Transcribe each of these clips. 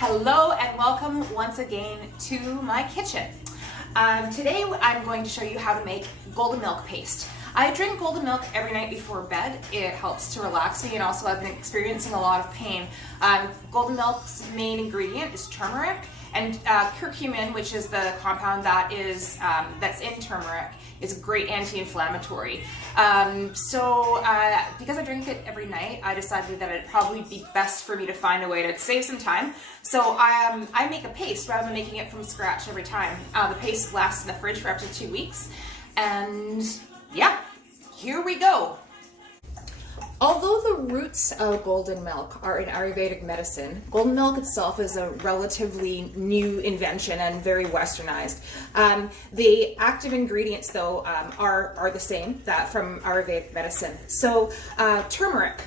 Hello and welcome once again to my kitchen. Today I'm going to show you how to make golden milk paste. I drink golden milk every night before bed. It helps to relax me, and also I've been experiencing a lot of pain. Golden milk's main ingredient is turmeric, and curcumin, which is the compound that is that's in turmeric, is a great anti-inflammatory. Because I drink it every night, I decided that it'd probably be best for me to find a way to save some time. So I make a paste rather than making it from scratch every time. The paste lasts in the fridge for up to 2 weeks, and yeah, here we go. Although the roots of golden milk are in Ayurvedic medicine, golden milk itself is a relatively new invention and very westernized. The active ingredients, though, are the same, that from Ayurvedic medicine. So turmeric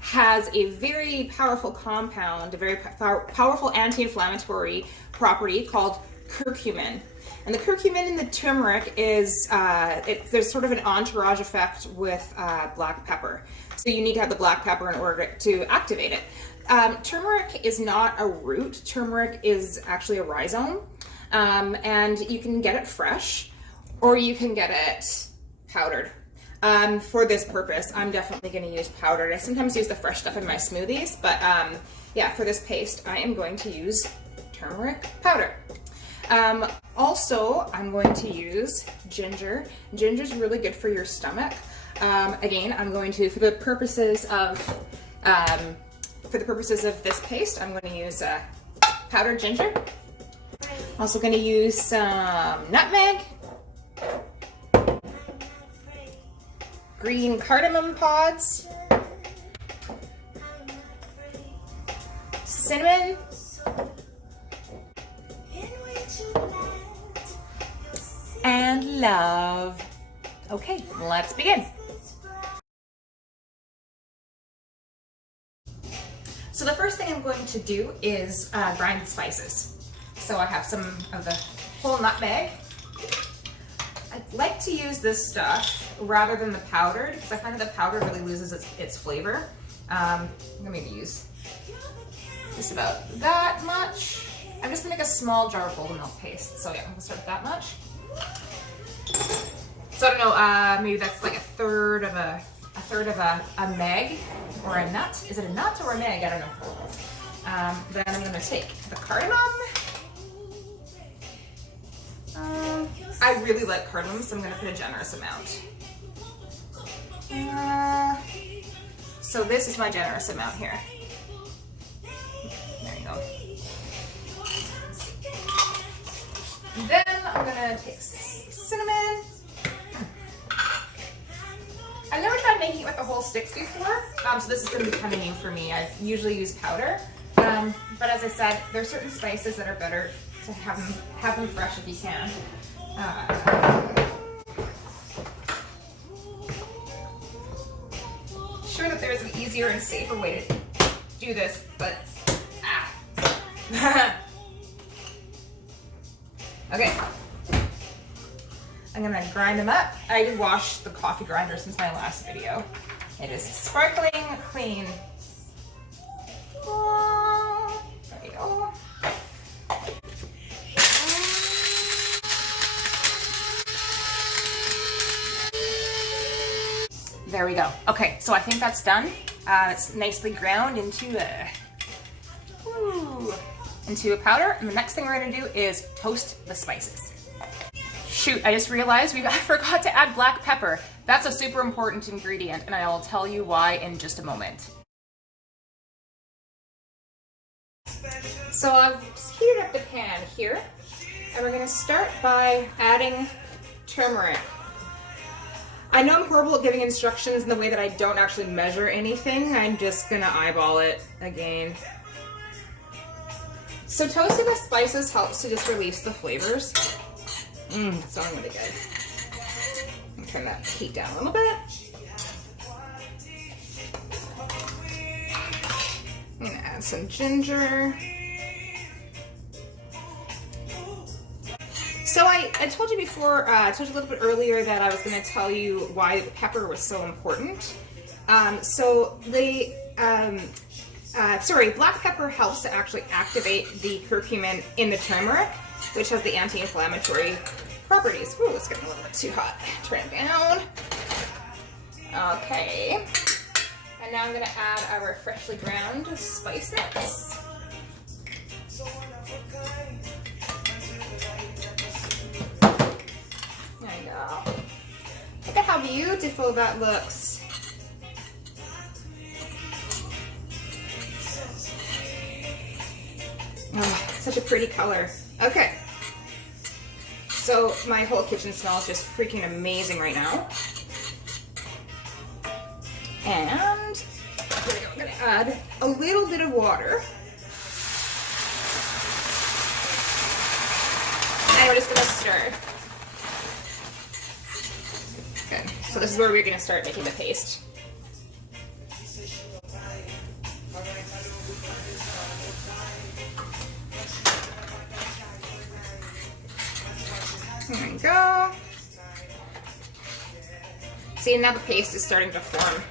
has a very powerful compound, a very powerful anti-inflammatory property called curcumin. And the curcumin in the turmeric is, there's sort of an entourage effect with black pepper. So you need to have the black pepper in order to activate it. Turmeric is not a root. Turmeric is actually a rhizome. And you can get it fresh, or you can get it powdered. For this purpose, I'm definitely going to use powdered. I sometimes use the fresh stuff in my smoothies, but yeah, for this paste, I am going to use turmeric powder. Also, I'm going to use ginger. Ginger is really good for your stomach. Again, I'm going to, for the purposes of this paste, I'm going to use powdered ginger. Also going to use some nutmeg, green cardamom pods, cinnamon, and love. Okay, let's begin. So the first thing I'm going to do is grind the spices. So I have some of the whole nutmeg. I like to use this stuff rather than the powdered, because I find that the powder really loses its flavor. I'm gonna maybe use just about that much. I'm just gonna make a small jar of golden milk paste. So yeah, I'm gonna start with that much. So I don't know, maybe that's like a third of a meg or a nut. Is it a nut or a meg? I don't know. Then I'm gonna take the cardamom. I really like cardamom, so I'm gonna put a generous amount. So this is my generous amount here. There you go. Then I'm gonna take cinnamon. I've never tried making it with the whole sticks before, so this is gonna be kind of new for me. I usually use powder, but as I said, there are certain spices that are better to have them fresh if you can. Sure that there's an easier and safer way to do this, but okay. I'm gonna grind them up. I did wash the coffee grinder since my last video. It is sparkling clean. There you go. There we go. Okay, so I think that's done. It's nicely ground into a powder. And the next thing we're gonna do is toast the spices. Shoot, I just realized I forgot to add black pepper. That's a super important ingredient, and I'll tell you why in just a moment. So I've just heated up the pan here, and we're gonna start by adding turmeric. I know I'm horrible at giving instructions in the way that I don't actually measure anything. I'm just gonna eyeball it again. So toasting the spices helps to just release the flavors. It's smelling really good. I'm turn that heat down a little bit. I'm gonna add some ginger. So I told you before, I told you a little bit earlier that I was gonna tell you why pepper was so important. So they black pepper helps to actually activate the curcumin in the turmeric, which has the anti-inflammatory properties. Ooh, it's getting a little bit too hot. Turn it down. Okay. And now I'm gonna add our freshly ground spices. There you go. Look at how beautiful that looks. Oh, such a pretty color. Okay. So my whole kitchen smells just freaking amazing right now. And I'm gonna add a little bit of water. And we're just gonna stir. Good. So this is where we're gonna start making the paste. There we go. See, now the paste is starting to form.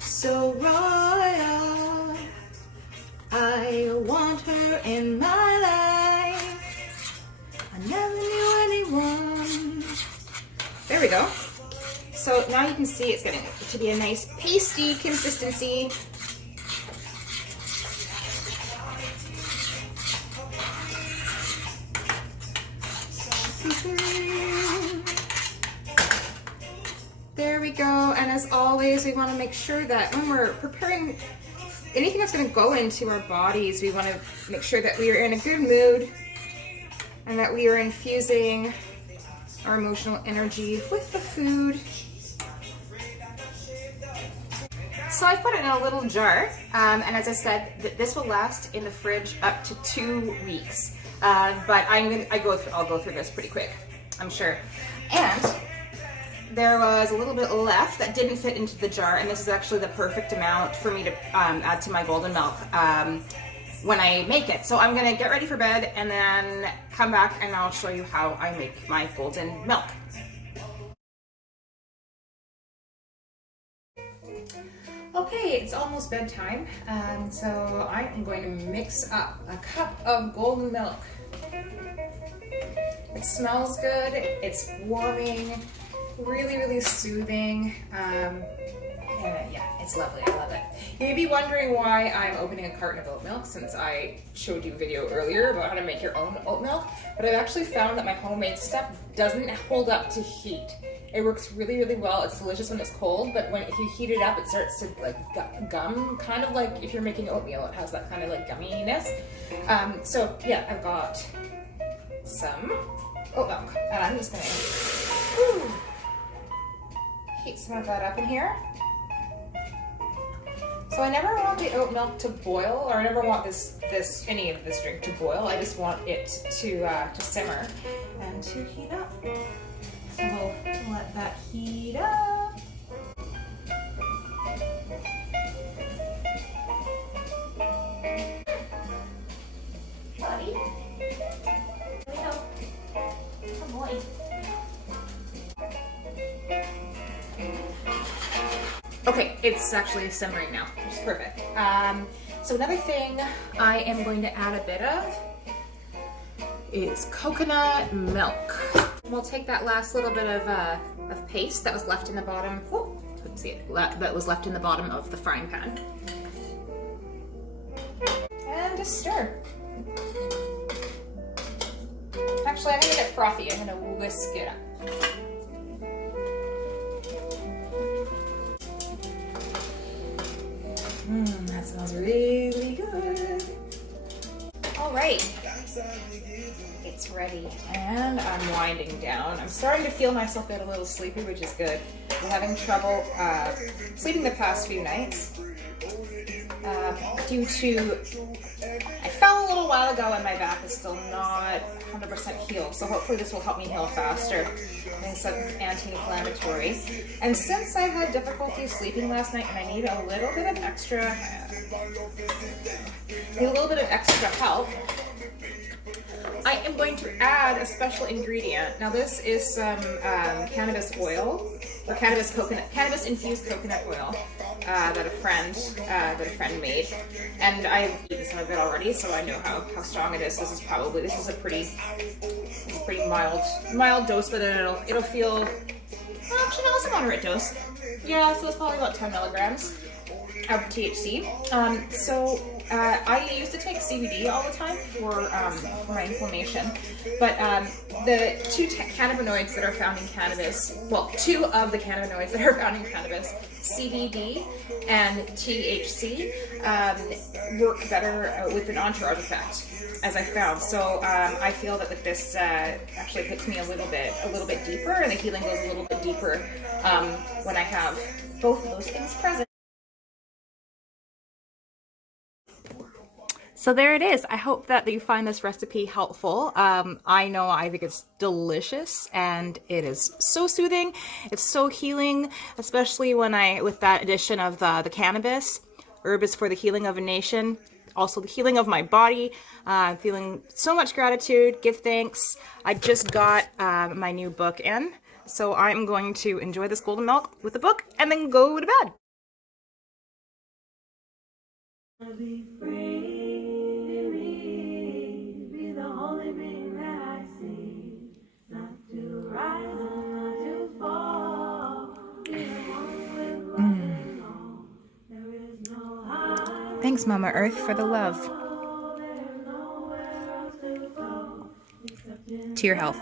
So royal, I want her in my life. I never knew anyone. There we go. So now you can see it's getting to be a nice pasty consistency. There we go. And as always, we want to make sure that when we're preparing anything that's going to go into our bodies, we want to make sure that we are in a good mood and that we are infusing our emotional energy with the food. So I put it in a little jar, and as I said, this will last in the fridge up to 2 weeks. But I'll go through this pretty quick, I'm sure. And there was a little bit left that didn't fit into the jar, and this is actually the perfect amount for me to add to my golden milk when I make it. So I'm gonna get ready for bed and then come back and I'll show you how I make my golden milk. Okay, it's almost bedtime, so I am going to mix up a cup of golden milk. It smells good, it's warming, really, really soothing. Yeah, it's lovely, I love it. You may be wondering why I'm opening a carton of oat milk, since I showed you a video earlier about how to make your own oat milk, but I've actually found that my homemade stuff doesn't hold up to heat. It works really, really well. It's delicious when it's cold, but if you heat it up, it starts to like gum, kind of like if you're making oatmeal, it has that kind of like gumminess. So yeah, I've got some oat milk, and I'm just gonna heat some of that up in here. So I never want the oat milk to boil, or I never want any of this drink to boil. I just want it to simmer and to heat up. So we'll let that heat up. Buddy, here we go. Oh boy. Okay, it's actually simmering now, which is perfect. So another thing I am going to add a bit of is coconut milk. We'll take that last little bit of paste that was left in the bottom. Whoop, couldn't see it. That was left in the bottom of the frying pan, and just stir. Actually, I'm gonna get frothy. I'm gonna whisk it up. That smells really good. All right, it's ready, and I'm winding down. I'm starting to feel myself get a little sleepy, which is good. I'm having trouble sleeping the past few nights due to, I fell a little while ago and my back is still not 100% healed, so hopefully this will help me heal faster. It's anti-inflammatory. And since I had difficulty sleeping last night and I need a little bit of extra help, I am going to add a special ingredient. Now this is some cannabis oil, or cannabis infused coconut oil that a friend made, and I've eaten some of it already, so I know how strong it is. This is a pretty mild dose, but then it'll feel, well, actually no, it's a moderate dose. Yeah, so it's probably about 10 milligrams of THC. I used to take CBD all the time for my inflammation, but the cannabinoids that are found in cannabis, well, two of the cannabinoids that are found in cannabis, CBD and THC, work better with an entourage effect, as I found. So I feel that this actually hits me a little bit deeper, and the healing goes a little bit deeper when I have both of those things present. So there it is. I hope that you find this recipe helpful. I think it's delicious, and it is so soothing. It's so healing, especially with that addition of the cannabis. Herb is for the healing of a nation, also the healing of my body. I'm feeling so much gratitude, give thanks. I just got my new book in, so I'm going to enjoy this golden milk with the book and then go to bed. Thanks, Mama Earth, for the love. To your health.